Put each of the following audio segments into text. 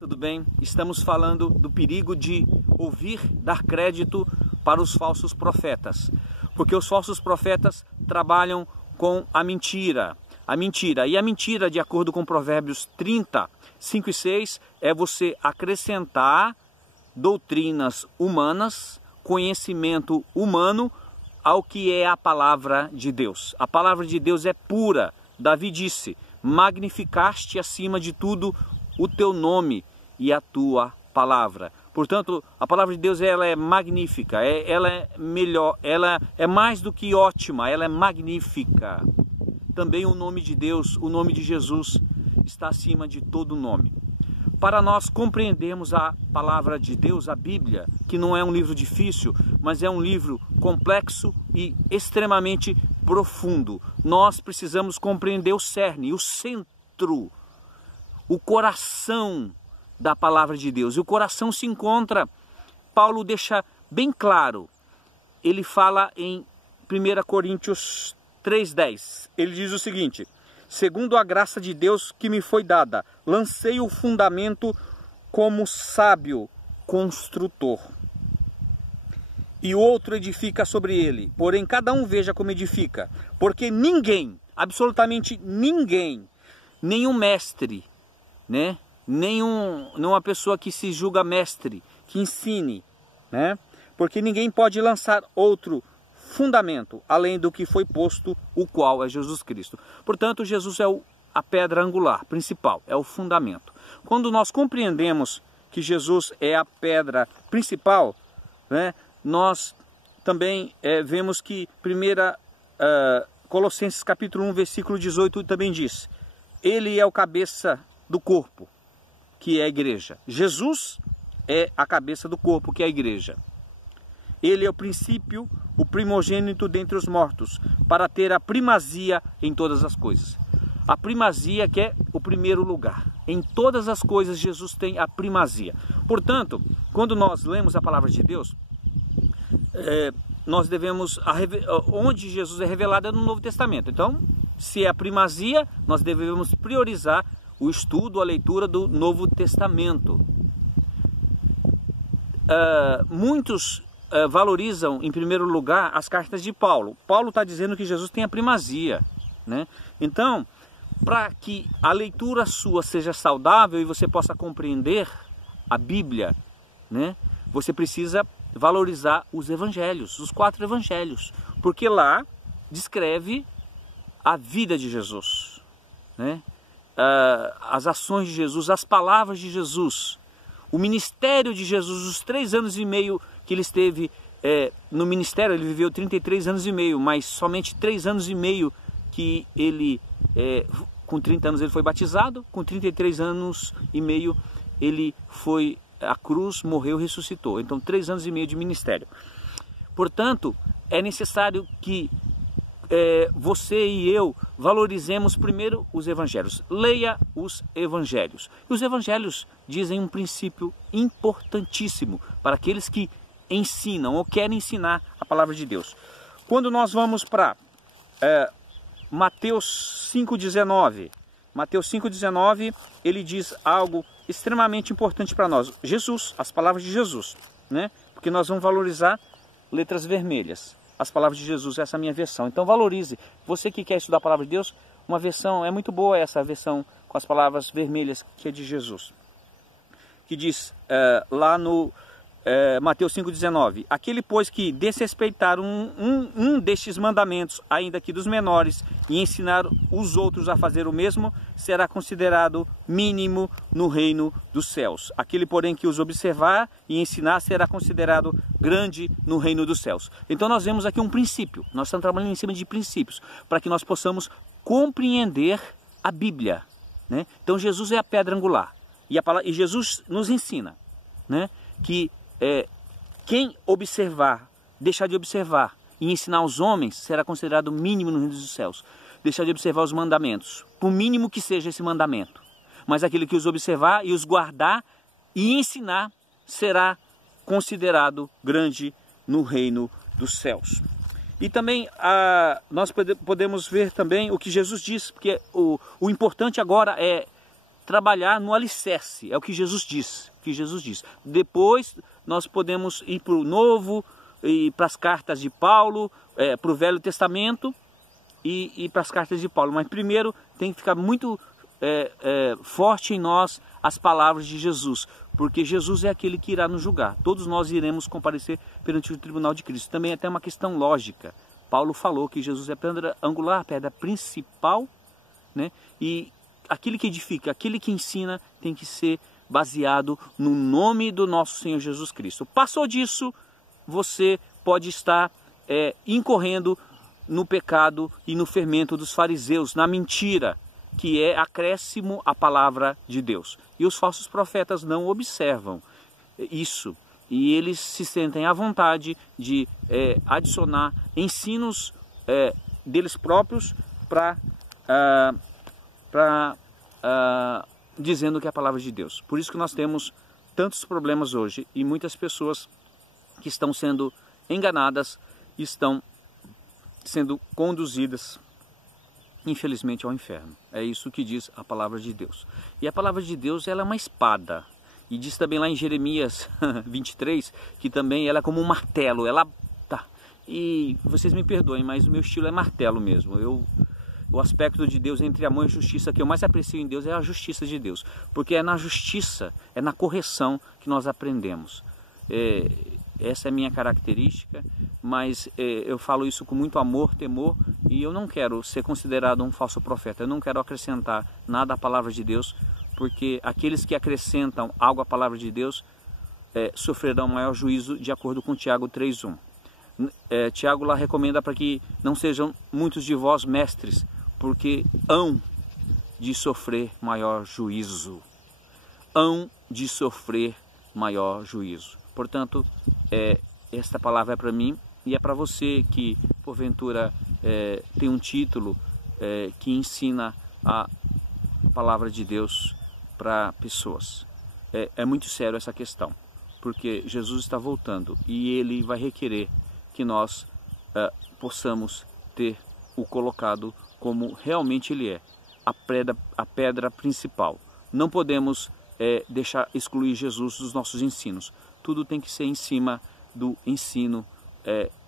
Tudo bem? Estamos falando do perigo de dar crédito para os falsos profetas, porque os falsos profetas trabalham com a mentira. E a mentira, de acordo com Provérbios 30, 5 e 6, é você acrescentar doutrinas humanas, conhecimento humano ao que é a palavra de Deus. A palavra de Deus é pura. Davi disse: magnificaste acima de tudo o teu nome e a tua palavra. Portanto, a palavra de Deus, ela é magnífica, ela é melhor, ela é mais do que ótima, ela é magnífica. Também o nome de Deus, o nome de Jesus, está acima de todo nome. Para nós compreendermos a palavra de Deus, a Bíblia, que não é um livro difícil, mas é um livro complexo e extremamente profundo, nós precisamos compreender o cerne, o centro, o coração da palavra de Deus. E o coração se encontra, Paulo deixa bem claro, ele fala em 1 Coríntios 3,10, ele diz o seguinte: segundo a graça de Deus que me foi dada, lancei o fundamento como sábio construtor, e outro edifica sobre ele, porém cada um veja como edifica, porque ninguém, absolutamente ninguém, nenhum mestre, né? Nenhuma pessoa que se julga mestre, que ensine, né? Porque ninguém pode lançar outro fundamento, além do que foi posto, o qual é Jesus Cristo. Portanto, Jesus é a pedra angular, principal, é o fundamento. Quando nós compreendemos que Jesus é a pedra principal, né, nós também vemos que Colossenses capítulo 1, versículo 18 também diz: ele é o cabeça do corpo, que é a igreja. Jesus é a cabeça do corpo, que é a igreja. Ele é o princípio, o primogênito dentre os mortos, para ter a primazia em todas as coisas. A primazia que é o primeiro lugar. Em todas as coisas Jesus tem a primazia. Portanto, quando nós lemos a palavra de Deus, nós devemos, onde Jesus é revelado é no Novo Testamento. Então, se é a primazia, nós devemos priorizar o estudo, a leitura do Novo Testamento. Muitos valorizam, em primeiro lugar, as cartas de Paulo. Paulo está dizendo que Jesus tem a primazia, né? Então, para que a leitura sua seja saudável e você possa compreender a Bíblia, né, você precisa valorizar os evangelhos, os 4 evangelhos, porque lá descreve a vida de Jesus, né? As ações de Jesus, as palavras de Jesus, o ministério de Jesus, os 3 anos e meio que ele esteve no ministério. Ele viveu 33 anos e meio, mas somente 3 anos e meio que ele, com 30 anos ele foi batizado, com 33 anos e meio ele foi à cruz, morreu e ressuscitou. Então 3 anos e meio de ministério. Portanto, é necessário que você e eu valorizemos primeiro os evangelhos. Leia os evangelhos. E os evangelhos dizem um princípio importantíssimo para aqueles que ensinam ou querem ensinar a palavra de Deus. Quando nós vamos para Mateus 5,19, ele diz algo extremamente importante para nós. Jesus, as palavras de Jesus, né? Porque nós vamos valorizar letras vermelhas. As palavras de Jesus, essa é a minha versão. Então valorize. Você que quer estudar a palavra de Deus, uma versão, é muito boa essa versão com as palavras vermelhas, que é de Jesus. Que diz lá no Mateus 5,19: aquele, pois, que desrespeitar um destes mandamentos, ainda que dos menores, e ensinar os outros a fazer o mesmo, será considerado mínimo no reino dos céus. Aquele, porém, que os observar e ensinar, será considerado grande no reino dos céus. Então nós vemos aqui um princípio. Nós estamos trabalhando em cima de princípios, para que nós possamos compreender a Bíblia, né? Então Jesus é a pedra angular, e Jesus nos ensina, né, que quem observar, deixar de observar e ensinar os homens, será considerado mínimo no reino dos céus. Deixar de observar os mandamentos, por mínimo que seja esse mandamento, mas aquele que os observar e os guardar e ensinar, será considerado grande no reino dos céus. E também nós podemos ver também o que Jesus diz, porque o importante agora é trabalhar no alicerce, é o que Jesus diz. Depois nós podemos ir para o Novo, e para as cartas de Paulo, para o Velho Testamento e para as cartas de Paulo. Mas primeiro tem que ficar muito forte em nós as palavras de Jesus, porque Jesus é aquele que irá nos julgar. Todos nós iremos comparecer perante o tribunal de Cristo. Também é até uma questão lógica. Paulo falou que Jesus é a pedra angular, a pedra principal, né? E aquele que edifica, aquele que ensina tem que ser baseado no nome do nosso Senhor Jesus Cristo. Passou disso, você pode estar incorrendo no pecado e no fermento dos fariseus, na mentira, que é acréscimo à palavra de Deus. E os falsos profetas não observam isso, e eles se sentem à vontade de adicionar ensinos deles próprios dizendo que é a palavra de Deus. Por isso que nós temos tantos problemas hoje e muitas pessoas que estão sendo enganadas, estão sendo conduzidas, infelizmente, ao inferno. É isso que diz a palavra de Deus. E a palavra de Deus, ela é uma espada. E diz também lá em Jeremias 23, que também ela é como um martelo. E vocês me perdoem, mas o meu estilo é martelo mesmo. O aspecto de Deus entre amor e justiça que eu mais aprecio em Deus é a justiça de Deus. Porque é na justiça, é na correção que nós aprendemos. Essa é a minha característica, mas eu falo isso com muito amor, temor, e eu não quero ser considerado um falso profeta. Eu não quero acrescentar nada à palavra de Deus, porque aqueles que acrescentam algo à palavra de Deus sofrerão maior juízo, de acordo com Tiago 3:1. Tiago lá recomenda para que não sejam muitos de vós mestres, porque hão de sofrer maior juízo. Hão de sofrer maior juízo. Portanto, esta palavra é para mim e é para você que, porventura, tem um título que ensina a palavra de Deus para pessoas. É muito sério essa questão, porque Jesus está voltando e Ele vai requerer que nós possamos ter o colocado como realmente Ele é, a pedra principal. Não podemos excluir Jesus dos nossos ensinos. Tudo tem que ser em cima do ensino,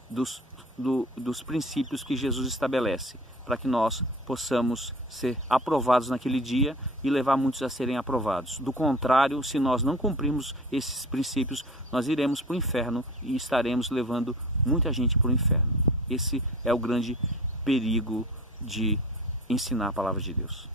dos princípios que Jesus estabelece, para que nós possamos ser aprovados naquele dia e levar muitos a serem aprovados. Do contrário, se nós não cumprirmos esses princípios, nós iremos para o inferno e estaremos levando muita gente para o inferno. Esse é o grande perigo de ensinar a palavra de Deus.